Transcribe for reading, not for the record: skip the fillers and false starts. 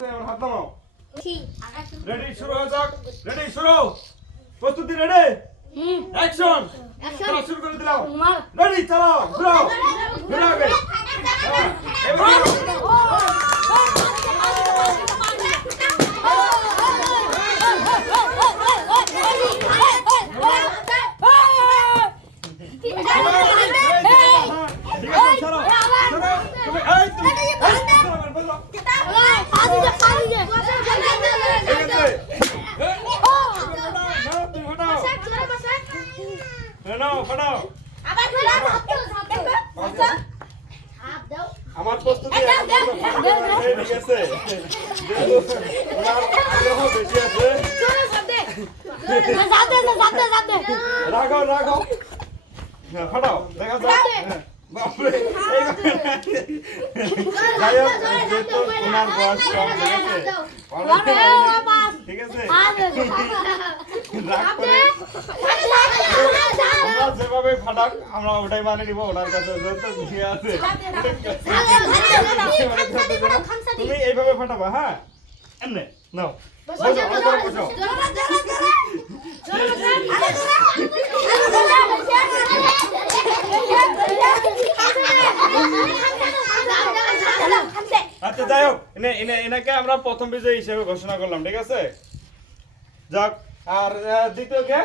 হাত নামাও। রেডি, শুরু হয়ে যাক। রেডি, শুরু। প্রস্তুতি রেডি? অ্যাকশন। চলো শুরু করে দিলাম। রেডি, চলো। ঘুরাও। ঘুরাও আগে। হ্যাঁ, এবার আমার প্রস্তুতি ঠিক আছে। বেশি আছে। রাখো রাখো, ফাটাও, দেখা যাক। বাপরে, যাই হোক, যেহেতু ওনার বয়স কম, ঠিক আছে, রাগ করে আমরা যেভাবে ফাটাক আমরা ওটাই মানে নিবো ওনার কাছে, যেহেতু ঘিয়ে আছে। তুমি এইভাবে ফাটাবা, হ্যাঁ? এমনি নাও, বসো, বসো। আচ্ছা, যাই হোক, এনাকে আমরা প্রথম বিজয়ী হিসেবে ঘোষণা করলাম, ঠিক আছে? যাক, আর দ্বিতীয় কে?